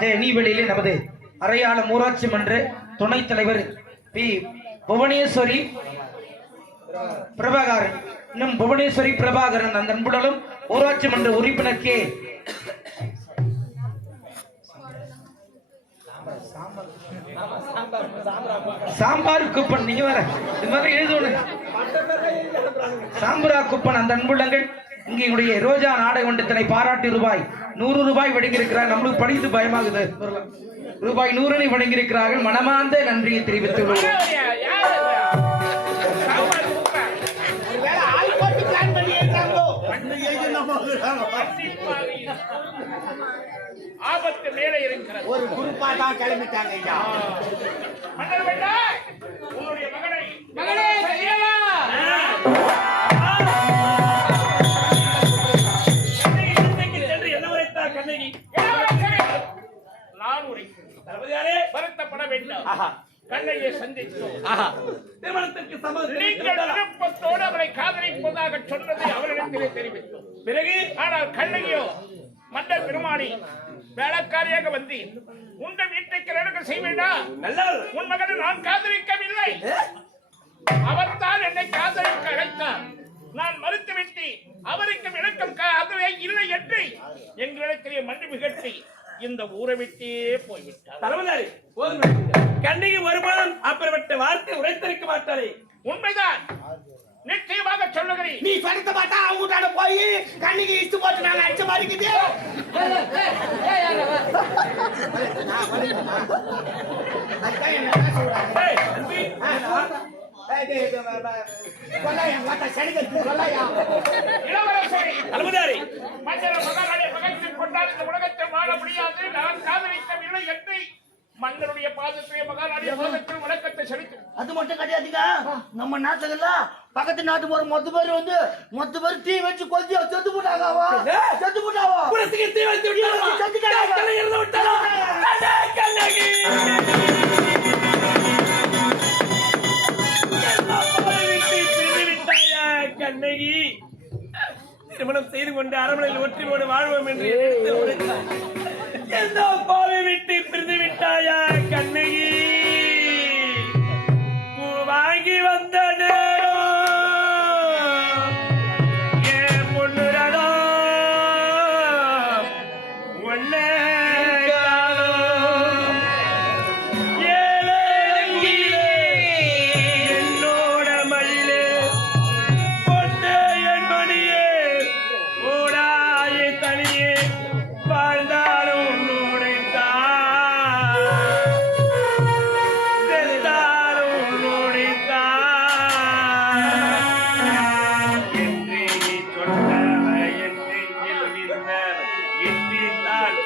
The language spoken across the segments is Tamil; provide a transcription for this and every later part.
நெய்வேலியிலே நமது அரையாளம் ஊராட்சி மன்ற துணைத் தலைவர் பி. புவனேஸ்வரி பிரபாகரன். இன்னும் புவனேஸ்வரி பிரபாகரன் அந்த அன்புடலும் ஊராட்சி மன்ற உறுப்பினர் கே. சாம்பார் குப்பன் நீங்க வேற. இது மாதிரி எழுதணும் சாம்பரா குப்பன் அந்த அன்புள்ளங்கள் இங்கே ரோஜா நாடக மன்றத்தினை பாராட்டி ரூபாய். நூறு ரூபாய் வழங்கியிருக்கிறார். நம்மளுக்கு படித்து பயமாகுது. ரூபாய் நூறனை வழங்கியிருக்கிறார்கள். மனமார்ந்த நன்றியை தெரிவித்துள்ளோம் ஒருவேளை ஆள் போட்டு பிளான் பண்ணி எழுதுறாங்களோ ஆபத்து மேலே இருக்கிறது. ஒரு குரூப்பா தான் கிளம்பிட்டாங்க உன்னுடைய மகனை மகளே வேண்டாம். கண்ணகியை சந்தித்தோம். திருமணத்திற்கு நீங்கள் விருப்பத்தோடு அவரை காதலிப்பதாக சொன்னதை அவரிடத்திலே தெரிவித்தோம். பிறகு? ஆனால் கண்ணகியோ மன்னர் பெருமானி வேலைக்காரியாக வந்து உங்கள் வீட்டுக்கு நடக்க செய்வேண்டா? உன் மகனை நான் காதலிக்கவில்லை. அவர்தான் என்னை காதலிக்க அழைத்தார். நான் மறுத்துவிட்டு அவருக்கு விளக்கம் அதுவே இல்லை என்று எங்களிடத்திலே மன்னிப்பு கட்டி இந்த ஊரை விட்டே போய்விட்டார் தலைவனாரி கண்ணிக்கு வருமானம் அப்படிப்பட்ட வார்த்தை உரைத்திருக்க மாட்டாரே உண்மைதான் நிச்சயமாக சொல்லுகிறேன் நீ சொல்லிக்க மாட்டா அவங்க வீட்டாண்ட போய் கண்ணிக்கு இஷ்டு போட்டு நாங்க அடிச்ச என்ன பேச விடாது. ஏய், தம்பி, ஏய், இது, இது, வ- வ- கொல்லாயா, வாத்தா, சனிக்கு கொல்லாயா. இளவரசரை தலைவனாரி மன்னர் மகாராணி பகைத்துக் கொண்டால் இந்த உலகத்தில் வாழ முடியாது நான் காதலிக்கவில்லை என்று மன்னருடைய பாதத்திலே மகாராணி பாதத்தில் வணக்கத்தை செலுத்தும் அது மட்டும் கிடையாதுங்க நம்ம நாட்டுல பக்கத்து நாட்டு போற மொத்த பேர் வந்து மொத்த பேர் தீ வச்சு கொளுத்தி செத்து போட்டாங்கவா செத்து போட்டாவா தீ வைத்து விட்டாரா? செத்துட்டாங்க. திருமணம் செய்து கொண்டு அரண்மனையில் ஒற்றியோடு வாழ்வோம் என்று. எந்த பாவை விட்டு பிரிந்து விட்டாயா இன்றித்தான்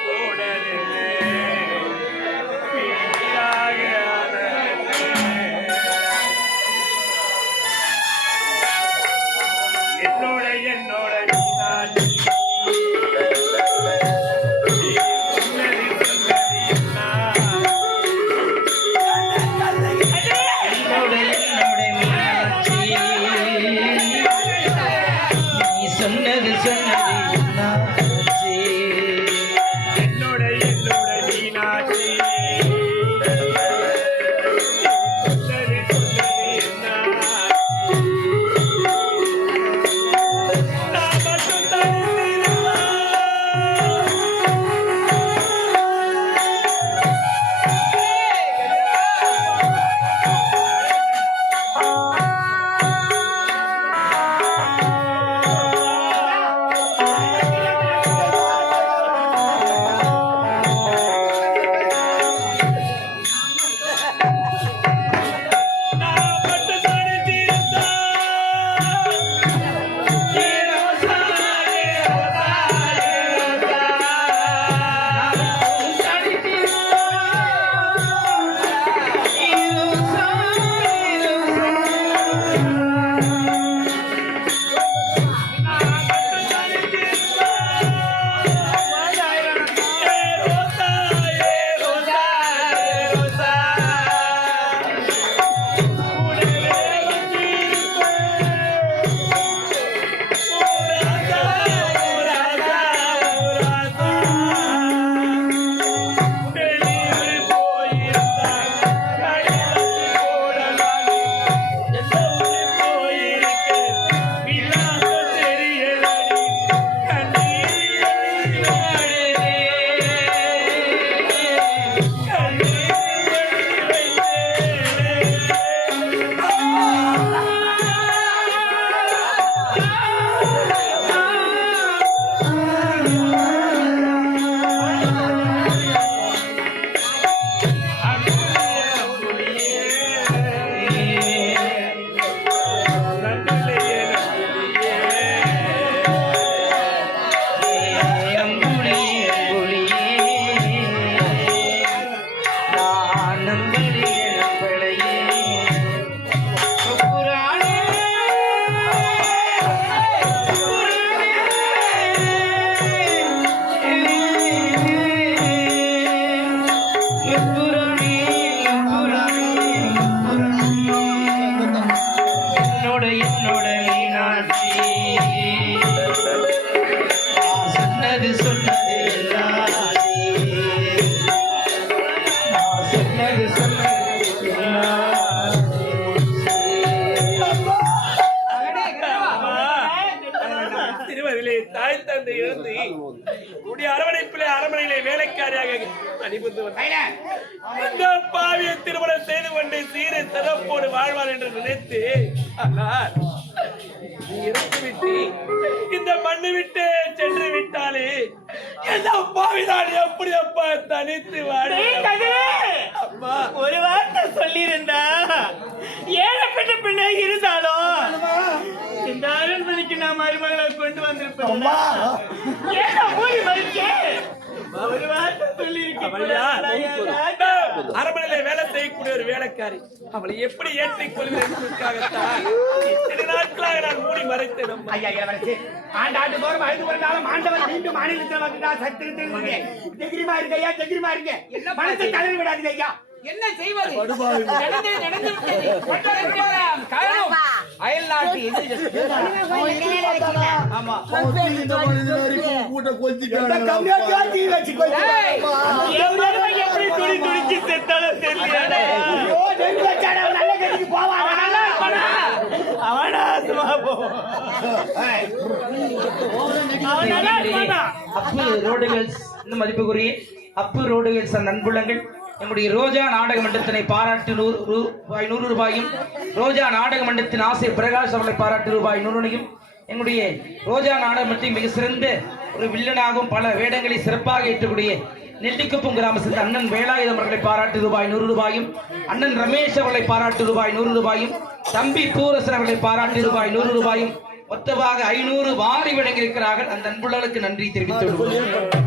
அரவணைப்பிலே அரமனையிலே வேலைக்காரியாக. அந்த பாவியை திருமணம் செய்து கொண்டு சீரை சிறப்போடு வாழ்வார் என்று நினைத்து ஆனால் இந்த மண்ணு விட்டு சென்று விட்டாலே இந்த பாவிதான் எப்படி அப்பா தனித்து வாழ அம்மா. ஒரு வார்த்தை சொல்லியிருந்தா ஏழப்பட்ட பிள்ளை இருந்தாலும் இந்த அரண்மனைக்கு நான் மருமகளை கொண்டு வந்திருப்பேன் ஏன் மூடி சொல்லியிருக்கேன் அரண்மனையில வேலை செய்யக்கூடிய ஒரு வேலைக்காரி. அவளை எப்படி ஏற்றிக் இத்தனை நாட்களாக நான் மூடி மறைத்தேன். ஐயா இளவரசி ஆண்டாண்டு தோறும் ஐந்து வருடாலும் ஆண்டவர் மீண்டும் மாநிலத்தில் வந்து நான் சத்திருக்கிறேன் தைரியமா இருங்க ஐயா இருங்க. என்ன பணத்தை தளர விடாதீங்க ஐயா. என்ன செய்வது? நடந்து நடந்து. காரணம் அயல் நாட்டு எப்படி துடி துடிச்சு செத்தாலும் தெரியல நல்ல கட்டிக்கு போவான் அவனா சும்மா போ? அப்பு இன்னும் மதிப்புக்குரிய அப்பு ரோடுகள்ஸ் நண்புள்ளங்கள் நம்முடைய ரோஜா நாடக மன்றத்தினை பாராட்டு நூறு ரூபாய் நூறு ரூபாயும் ரோஜா நாடக மன்றத்தின் ஆசை பிரகாஷ் அவர்களை பாராட்டு ரூபாய் நூறுனையும் எங்களுடைய ரோஜா நாடக மன்றத்தின் மிக சிறந்த ஒரு வில்லனாகவும் பல வேடங்களை சிறப்பாக ஏற்றக்கூடிய நெல்லிக்குப்பம் கிராம சேர்ந்த அண்ணன் வேலாயுதம் அவர்களை பாராட்டு ரூபாய் நூறு ரூபாயும் அண்ணன் ரமேஷ் அவர்களை பாராட்டு ரூபாய் நூறு ரூபாயும் தம்பி பூரசன் அவர்களை பாராட்டு ரூபாய் நூறு ரூபாயும் மொத்தமாக ஐநூறு வாரி வழங்கியிருக்கிறார்கள் அந்த அன்புள்ளவர்களுக்கு நன்றி தெரிவித்துள்ளோம்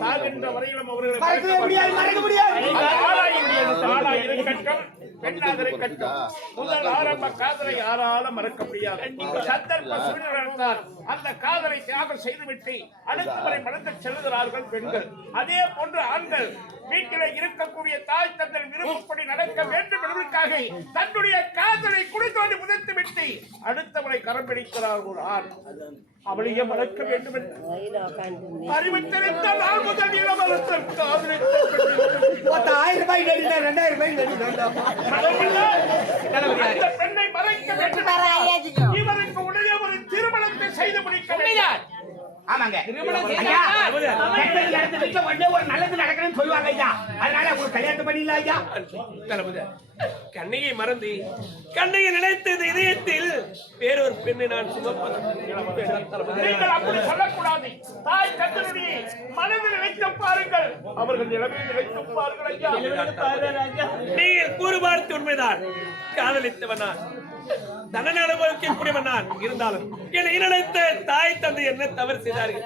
சாகின்ற வரையிலும் அவர்களை மறக்கவே முடியாது மறக்க முடியாது பெண்ணாக இருக்கட்டும். முதல் ஆரம்ப காதலை யாராலும் மறக்க முடியாது. சந்தர்ப்ப சூழ்நிலையால் அந்த காதலை தியாகம் செய்துவிட்டு அடுத்த முறை மனத்தை செல்லுகிறார்கள் பெண்கள். அதே போன்று ஆண்கள் வீட்டிலே இருக்கக்கூடிய தாய் தந்தை விருப்பப்படி நடக்க வேண்டும் என்பதற்காக தன்னுடைய காதலை குடித்து வந்து புதைத்து விட்டு அடுத்த முறை கரம் பிடிக்கிறார் ஒரு ஆண். அவளையே மறக்க வேண்டும் என்று. அறிவித்திருந்த நாள் முதல் இளவரசர் காதலித்த ஆயிரம் ரூபாய் ரெண்டாயிரம் ரூபாய் பெண்ணை மறைக்க வேண்டும் இவருக்கு உடனே ஒரு திருமணத்தை செய்து முடிக்க. ஆமாங்க. கெட்டது வீட்டுல ஒரு நல்லது நடக்கணும்னு சொல்லுவாங்க ஐயா. அதனால உங்களுக்கு கல்யாணம் பண்ணிடல ஐயா. தளபதி, கண்ணையை மறந்து கண்ணையை நினைத்த இந்த இதயத்தில் வேறொரு பெண்ணை நான். நீங்கள் அப்படி சொல்லக்கூடாது. தாய் தந்தனுடைய மனதில் நினைத்து பாருங்கள். அவர்கள் நிலைமையில் நினைத்து பாருங்கள் ஐயா. நீங்கள் கூறுபார்த்து உண்மைதான். காதலித்தவன் நான். தண்டனை அனுபவிக்கக்கூடியவன் நான் இருந்தாலும் என்னை நினைத்த தாய் தந்தை என்ன தவறு செய்தார்கள்.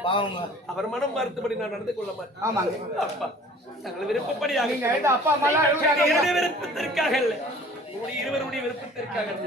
அவர் மனம் மறுத்தபடி நான் நடந்து கொள்ள மாட்டேன். ஆமாங்க. அப்பா தங்கள் எழுதுறாங்க. என்னுடைய விருப்பத்திற்காக அல்ல. உங்களுடைய இருவருடைய விருப்பத்திற்காக அல்ல.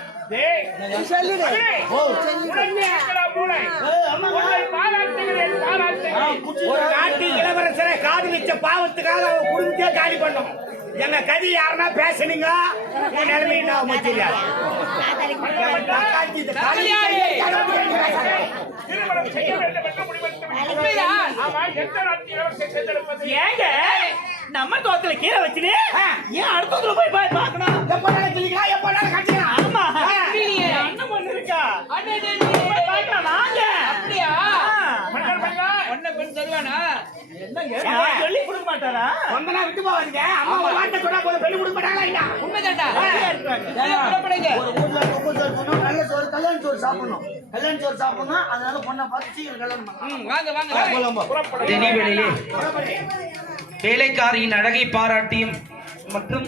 ஒரு நாட்டு இளவரசரை காதலிச்ச பாவத்துக்காக அவன் குடும்பத்தையே காலி பண்ணோம். எங்க கதி யாருன்னா பேசுனீங்க? உன் நிலைமை தேர்ந்தெடுப்பது? ஏங்க நம்ம தோத்துல கீழே வச்சுன்னு ஏன் அடுத்த போய் போய் பார்க்கணும்? எப்ப நினைக்கிறீங்களா எப்ப நினைக்கிறீங்களா ஆமா. இல்லையே. அண்ணன் பொண்ணு இருக்கா? பார்க்கலாம் வாங்க. அப்படியா? மன்னா, கொடுப்பானா நான் சொல்லி கொடுக்க மாட்டாரா? சொந்தனா விட்டு போவாதீங்க அம்மா ஒரு வார்த்தை சொன்னா போதும். பெண்ணு கொடுக்க மாட்டாங்களா இல்ல உண்மைதான்டா ஒரு கொம்பு சோறு பண்ணணும் நல்ல சோறு கல்யாண சோறு சாப்பிடணும். கல்யாண சோறு சாப்பிடணும் அதனால பொண்ணை பார்த்து சீக்கிரம் கல்யாணம் பண்ணலாம். ம், வாங்க வாங்க. வாங்க. வேலைக்காரியின் அழகை பாராட்டியும் மற்றும்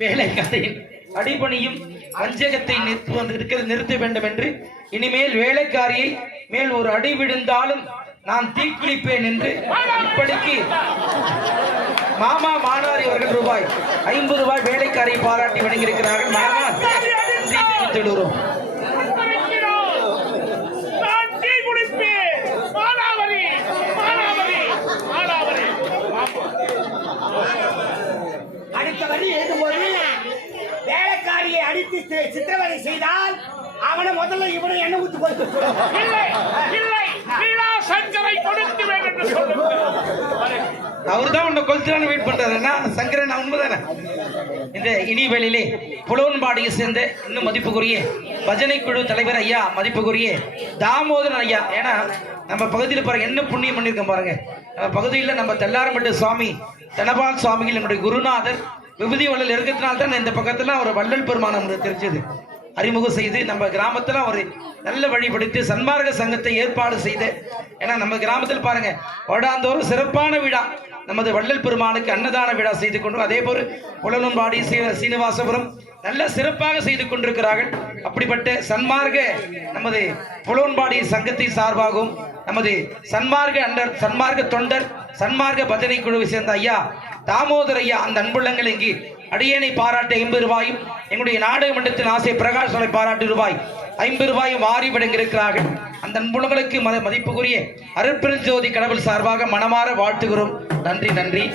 வேலைக்காரியின் அடிபணியும் வஞ்சகத்தை நிறுத்து வந்து இருக்கிறது நிறுத்த வேண்டும் என்று. இனிமேல் வேலைக்காரியை மேல் ஒரு அடி விழுந்தாலும் நான் தீக்குளிப்பேன் என்று இப்படிக்கு மாமா மானாரி அவர்கள் ரூபாய் ஐம்பது ரூபாய் வேலைக்காரியை பாராட்டி வழங்கியிருக்கிறார்கள். மாமா நன்றி தெரிவித்துக் கொள்கிறோம் நான் தீ குடிப்பேன் மானாவரி மானாவரி மானாவரி அடுத்த வரி எழுதும்போது வேலைக்காரியை அடித்து சித்திரவதை செய்தால் அவனை முதல்ல இவனை எண்ணெய் ஊத்தி கொடுத்து இல்லை இல்லை லீலா சஞ்சரை கொடுத்து வேண்டும் என்று சொல்லுங்கள். அவர் தான் உன்னை கொளுத்துறான்னு வெயிட் பண்றாரு. என்ன? சங்கரன் உண்மைதானே? இந்த இனிவெளியிலே புலவன்பாடியை சேர்ந்த இன்னும் மதிப்புக்குரிய பஜனை குழு தலைவர் ஐயா மதிப்புக்குரிய தாமோதரன் ஐயா. ஏன்னா நம்ம பகுதியில் பாருங்க என்ன புண்ணியம் பண்ணியிருக்கோம் பாருங்க. நம்ம பகுதியில் நம்ம தெல்லாரம்பட்டு சுவாமி தனபால் சுவாமிகள் நம்முடைய குருநாதர் விபதி வள்ளல் இருக்கிறதுனால தான் இந்த பக்கத்துல ஒரு வள்ளல் பெருமான் நமக்கு தெரிஞ்சது. அறிமுகம் செய்து நம்ம கிராமத்துல ஒரு நல்ல வழிபடுத்தி சன்மார்க்க சங்கத்தை ஏற்பாடு செய்து ஏன்னா நம்ம கிராமத்தில் பாருங்க வருடாந்தோறும் சிறப்பான விழா. நமது வள்ளல் பெருமானுக்கு அன்னதான விழா செய்து கொண்டு அதே போல் புலனும்பாடி சீனிவாசபுரம் நல்ல சிறப்பாக செய்து கொண்டிருக்கிறார்கள். அப்படிப்பட்ட சன்மார்க்க நமது புலோன்பாடி சங்கத்தை சார்பாகவும் நமது சன்மார்க்க அண்டர் சன்மார்க்க தொண்டர் சன்மார்க்க பஜனை குழுவை சேர்ந்த ஐயா தாமோதர் ஐயா அந்த அன்புள்ளங்கள் இங்கு. அடியேனை பாராட்ட ஐம்பது ரூபாயும் எங்களுடைய நாடக மன்றத்தின் ஆசை பிரகாஷ் பாராட்டு ரூபாய் ஐம்பது ரூபாயும் வாரி வழங்கியிருக்கிறார்கள். அந்த அன்புலங்களுக்கு மத மதிப்புக்குரிய அருட்பெருஞ்சோதி கடவுள் சார்பாக மனமாற வாழ்த்துகிறோம். நன்றி நன்றி.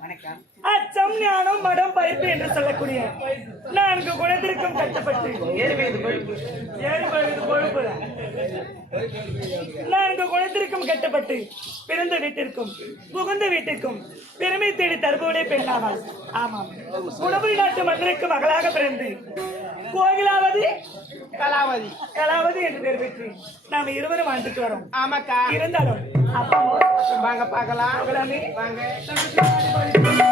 வணக்கம். அச்சம் ஞானம் மடம் பயிர்ப்பு என்று சொல்லக்கூடிய நான்கு குணத்திற்கும் கட்டப்பட்டு. ஏழு நான்கு குணத்திற்கும் கட்டப்பட்டு பிறந்த வீட்டிற்கும் புகுந்த வீட்டிற்கும் பெருமை தேடி தருபவனே பெண்ணாவாள். ஆமாம். உணவு நாட்டு மன்னருக்கு மகளாக பிறந்து கோகிலாவதி? கலாவதி. கலாவதி என்று பேர் பெற்று நாம் இருவரும் வாழ்ந்துட்டு வரோம். ஆமாக்கா. இருந்தாலும் அப்பா வாங்க பார்க்கலாம். வாங்க.